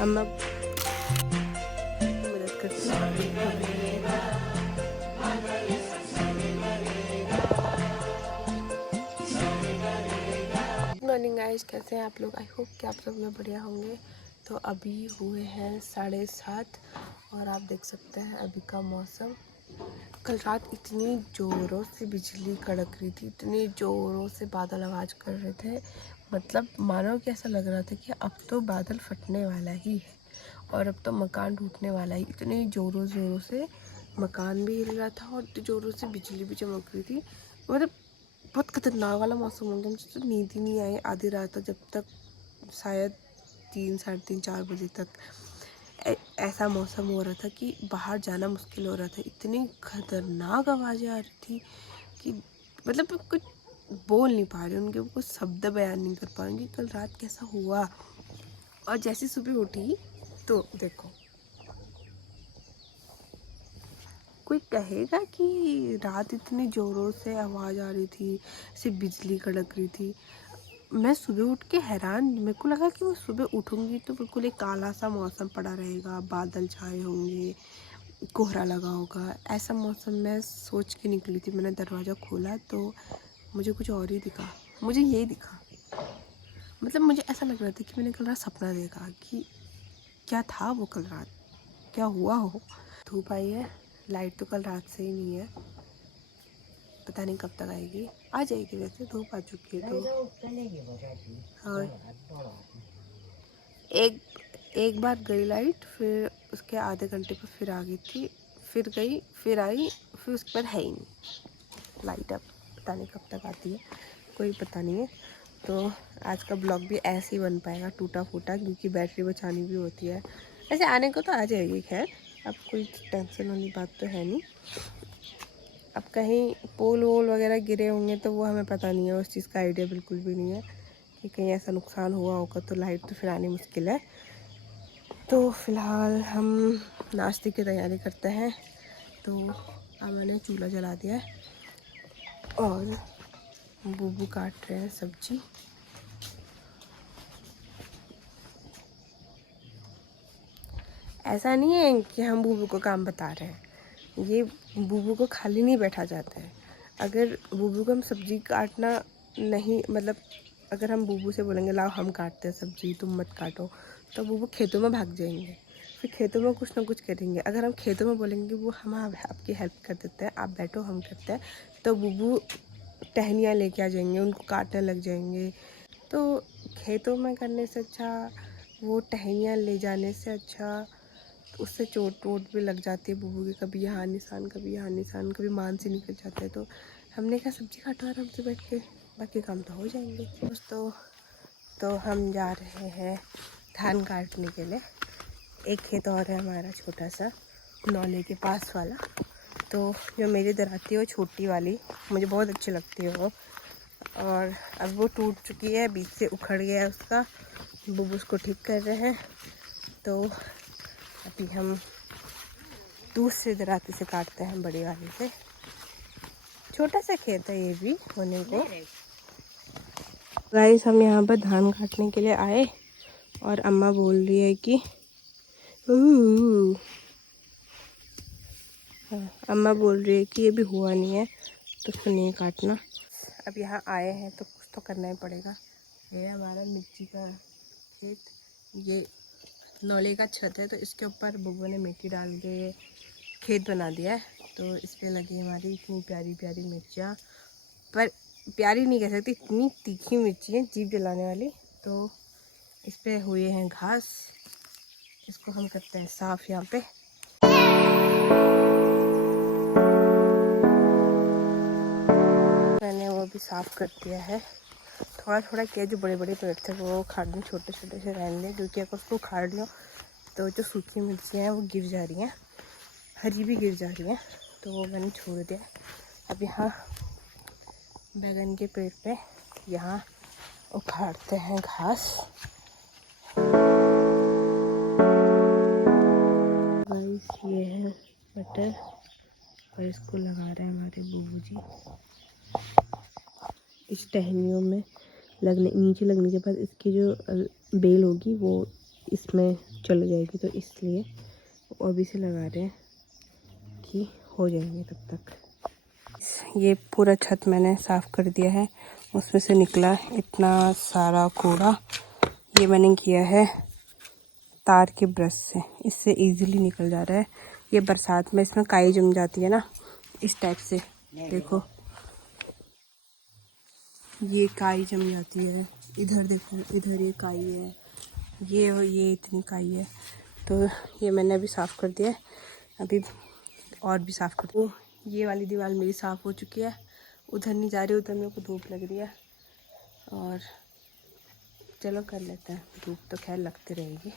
अम्मा मदद करती हैं। गुड मॉर्निंग गाइस, कैसे हैं आप लोग? आई होप कि आप सब लोग बढ़िया होंगे। तो अभी हुए हैं 7:30 और आप देख सकते हैं अभी का मौसम। कल रात इतनी ज़ोरों से बिजली कड़क रही थी, इतनी ज़ोरों से बादल आवाज़ कर रहे थे, मतलब मानो कि ऐसा लग रहा था कि अब तो बादल फटने वाला ही है और अब तो मकान टूटने वाला ही। इतनी ज़ोरों ज़ोरों से मकान भी हिल रहा था और इतनी ज़ोरों से बिजली भी चमक रही थी। मतलब बहुत खतरनाक वाला मौसम हो गया। मुझे तो नींद ही नहीं आई आधी रात तक, जब तक शायद 3, साढ़े 3, 4 बजे तक ऐसा मौसम हो रहा था कि बाहर जाना मुश्किल हो रहा था। इतनी खतरनाक आवाज़ें आ रही थी कि मतलब कुछ बोल नहीं पा रही, उनके कुछ शब्द बयान नहीं कर पाऊँगी कल रात कैसा हुआ। और जैसे सुबह उठी तो देखो, कोई कहेगा कि रात इतनी ज़ोरों से आवाज़ आ रही थी, सिर्फ बिजली कड़क रही थी। मैं सुबह उठ के हैरान, मेरे को लगा कि मैं सुबह उठूँगी तो बिल्कुल एक काला सा मौसम पड़ा रहेगा, बादल छाए होंगे, कोहरा लगा होगा, ऐसा मौसम मैं सोच के निकली थी। मैंने दरवाज़ा खोला तो मुझे कुछ और ही दिखा, मुझे ये दिखा। मतलब मुझे ऐसा लग रहा था कि मैंने कल रात सपना देखा कि क्या था वो कल रात, क्या हुआ हो। धूप आई है, लाइट तो कल रात से ही नहीं है, पता नहीं कब तक आएगी। आ जाएगी, वैसे धूप आ चुकी है तो। और एक बार गई लाइट, फिर उसके आधे घंटे पर फिर आ गई थी, फिर गई, फिर आई, फिर उसके बाद है ही नहीं लाइट। अब पता नहीं कब तक आती है, कोई पता नहीं है। तो आज का ब्लॉग भी ऐसे ही बन पाएगा, टूटा फूटा, क्योंकि बैटरी बचानी भी होती है। ऐसे आने को तो आ जाएगी, खैर अब कोई टेंशन वाली बात तो है नहीं। अब कहीं पोल वोल वगैरह गिरे होंगे तो वो हमें पता नहीं है, उस चीज़ का आइडिया बिल्कुल भी नहीं है कि कहीं ऐसा नुकसान हुआ होगा तो लाइट तो फिर आनी मुश्किल है। तो फ़िलहाल हम नाश्ते की तैयारी करते हैं। तो अब मैंने चूल्हा जला दिया है और बूबू काट रहे हैं सब्जी। ऐसा नहीं है कि हम बूबू को काम बता रहे हैं, ये बूबू को खाली नहीं बैठा जाता है। अगर बूबू को हम सब्जी काटना नहीं, मतलब अगर हम बूबू से बोलेंगे लाओ हम काटते हैं सब्जी, तुम मत काटो, तो बूबू खेतों में भाग जाएंगे, फिर खेतों में कुछ ना कुछ करेंगे। अगर हम खेतों में बोलेंगे वो हम आपकी हेल्प कर देते हैं, आप बैठो हम करते हैं, तो बूबू टहनियाँ लेके आ जाएंगे, उनको काटने लग जाएंगे। तो खेतों में करने से अच्छा, वो टहनियाँ ले जाने से अच्छा, तो उससे चोट वोट भी लग जाती है बूबू की, कभी यहाँ निशान, कभी यहाँ निशान, कभी मान से निकल जाता है। तो हमने कहा सब्जी काटो आराम से बैठ के, बाकी काम तो हो जाएंगे दोस्तों। तो हम जा रहे हैं धान काटने के लिए। एक खेत और है हमारा छोटा सा, नौले के पास वाला। तो जो मेरी दराती है वो छोटी वाली, मुझे बहुत अच्छी लगती है वो, और अब वो टूट चुकी है, बीच से उखड़ गया है उसका, बूबू उसको ठीक कर रहे हैं। तो अभी हम दूसरे दराती से काटते हैं, बड़ी वाली से। छोटा सा खेत है ये भी होने को। गाइस, हम यहाँ पर धान काटने के लिए आए और अम्मा बोल रही है कि हाँ, अम्मा बोल रही है कि ये भी हुआ नहीं है तो उसको नहीं काटना। अब यहाँ आए हैं तो कुछ तो करना ही पड़ेगा। ये हमारा मिर्ची का खेत, ये नौले का छत है, तो इसके ऊपर बुब्बू ने मिट्टी डाल के खेत बना दिया है। तो इस पर लगी हमारी इतनी प्यारी प्यारी मिर्चियाँ, पर प्यारी नहीं कह सकती, इतनी तीखी मिर्ची है, जीभ जलाने वाली। तो इस पे हुए हैं घास, इसको हम करते हैं साफ़ यहाँ पे। मैंने वो भी साफ़ कर दिया है, थोड़ा थोड़ा किया। जो बड़े बड़े पेड़ थे वो उखाड़ दें, छोटे छोटे से रहने दें, क्योंकि अगर उसको उखाड़ लो तो जो सूखी मिर्चियाँ हैं वो गिर जा रही हैं, हरी भी गिर जा रही हैं, तो वो मैंने छोड़ दिया। अब यहाँ बैगन के पेड़ पे यहाँ उखाड़ते हैं घास। गाइस, ये है मटर और इसको लगा रहे हैं हमारे बूबू जी। इस टहनियों में लगने, नीचे लगने के बाद इसकी जो बेल होगी वो इसमें चल जाएगी, तो इसलिए वो अभी से लगा रहे हैं कि हो जाएंगे तब तक। ये पूरा छत मैंने साफ़ कर दिया है, उसमें से निकला इतना सारा कूड़ा। ये मैंने किया है तार के ब्रश से, इससे इजीली निकल जा रहा है। ये बरसात में इसमें काई जम जाती है ना, इस टाइप से देखो ये काई जम जाती है। इधर देखो, इधर ये काई है, ये इतनी काई है। तो ये मैंने अभी साफ़ कर दिया है, अभी और भी साफ़ कर दूँ। ये वाली दीवार मेरी साफ़ हो चुकी है, उधर नहीं जा रही, उधर मेरे को धूप लग रही है। और चलो कर लेते हैं, धूप तो खैर लगती रहेगी।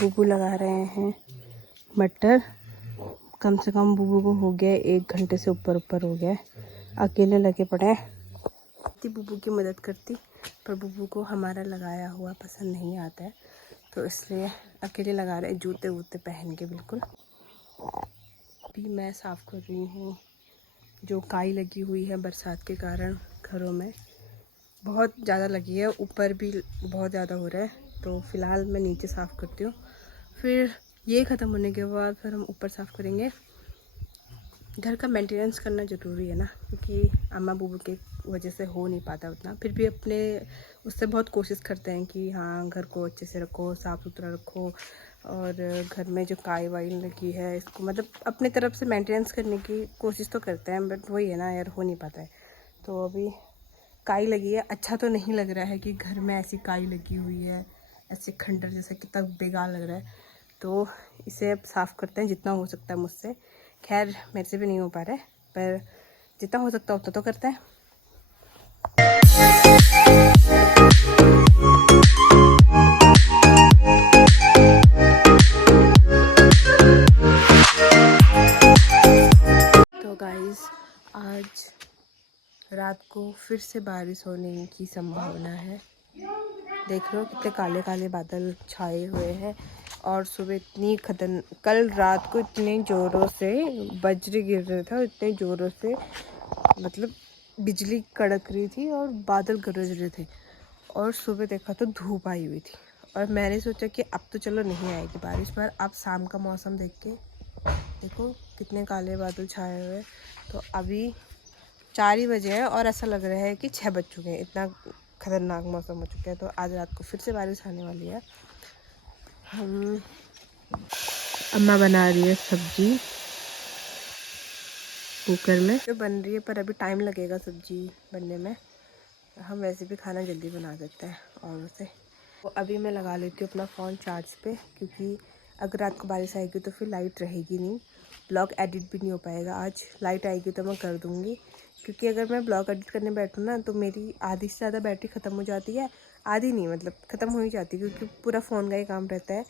बुबू लगा रहे हैं मटर। कम से कम बुबू को हो गया 1 घंटे से ऊपर हो गया है, अकेले लगे पड़े हैं। बुबू की मदद करती, पर बुबू को हमारा लगाया हुआ पसंद नहीं आता है, तो इसलिए अकेले लगा रहे हैं, जूते वूते पहन के बिल्कुल। अभी मैं साफ़ कर रही हूँ जो काई लगी हुई है बरसात के कारण घरों में, बहुत ज़्यादा लगी है, ऊपर भी बहुत ज़्यादा हो रहा है। तो फ़िलहाल मैं नीचे साफ़ करती हूँ, फिर ये ख़त्म होने के बाद फिर हम ऊपर साफ़ करेंगे। घर का मेंटेनेंस करना ज़रूरी है ना, क्योंकि अम्मा बुबू के वजह से हो नहीं पाता उतना। फिर भी अपने उससे बहुत कोशिश करते हैं कि हाँ घर को अच्छे से रखो, साफ़ सुथरा रखो, और घर में जो काई वाई लगी है इसको मतलब अपने तरफ से मेंटेनेंस करने की कोशिश तो करते हैं, बट वही है ना यार, हो नहीं पाता है। तो अभी काई लगी है, अच्छा तो नहीं लग रहा है कि घर में ऐसी काई लगी हुई है, ऐसे खंडर जैसा, कितना बेकार लग रहा है। तो इसे अब साफ़ करते हैं जितना हो सकता है मुझसे। खैर मेरे से भी नहीं हो पा रहा है, पर जितना हो सकता है उतना तो करते हैं। तो गाइस आज रात को फिर से बारिश होने की संभावना है। देख लो कितने काले काले बादल छाए हुए हैं, और सुबह इतनी कल रात को इतने ज़ोरों से वज्र गिर रहा था, इतने ज़ोरों से मतलब बिजली कड़क रही थी और बादल गरज रहे थे, और सुबह देखा तो धूप आई हुई थी। और मैंने सोचा कि अब तो चलो नहीं आएगी बारिश, पर अब शाम का मौसम देख के देखो कितने काले बादल छाए हुए। तो अभी 4 ही बजे हैं और ऐसा लग रहा है कि 6 बज चुके हैं, इतना खतरनाक मौसम हो चुका है। तो आज रात को फिर से बारिश आने वाली है। हम अम्मा बना रही है सब्जी कुकर में जो बन रही है, पर अभी टाइम लगेगा सब्जी बनने में। हम वैसे भी खाना जल्दी बना देते हैं और उसे। तो अभी मैं लगा लेती हूँ अपना फ़ोन चार्ज पे, क्योंकि अगर रात को बारिश आएगी तो फिर लाइट रहेगी नहीं, ब्लॉग एडिट भी नहीं हो पाएगा। आज लाइट आएगी तो मैं कर दूँगी, क्योंकि अगर मैं ब्लॉग एडिट करने बैठूँ ना तो मेरी आधी से ज़्यादा बैटरी ख़त्म हो जाती है। आधी नहीं मतलब ख़त्म हो ही जाती है, क्योंकि पूरा फ़ोन का ही काम रहता है,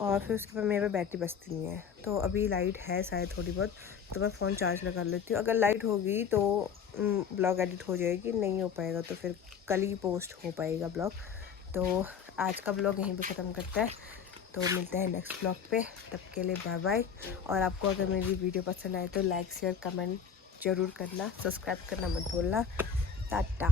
और फिर उसके बाद मेरे पे बैटरी बचती नहीं है। तो अभी लाइट है शायद थोड़ी बहुत, तो मैं फ़ोन चार्ज लगा लेती हूँ। अगर लाइट होगी तो ब्लॉग एडिट हो जाएगी, नहीं हो पाएगा तो फिर कल ही पोस्ट हो पाएगा ब्लॉग। तो आज का ब्लॉग यहीं पे ख़त्म करता है, तो मिलते हैं नेक्स्ट ब्लॉग पे। तब के लिए बाय बाय। और आपको अगर मेरी वीडियो पसंद आए तो लाइक शेयर कमेंट ज़रूर करना, सब्सक्राइब करना मत भूलना। टाटा।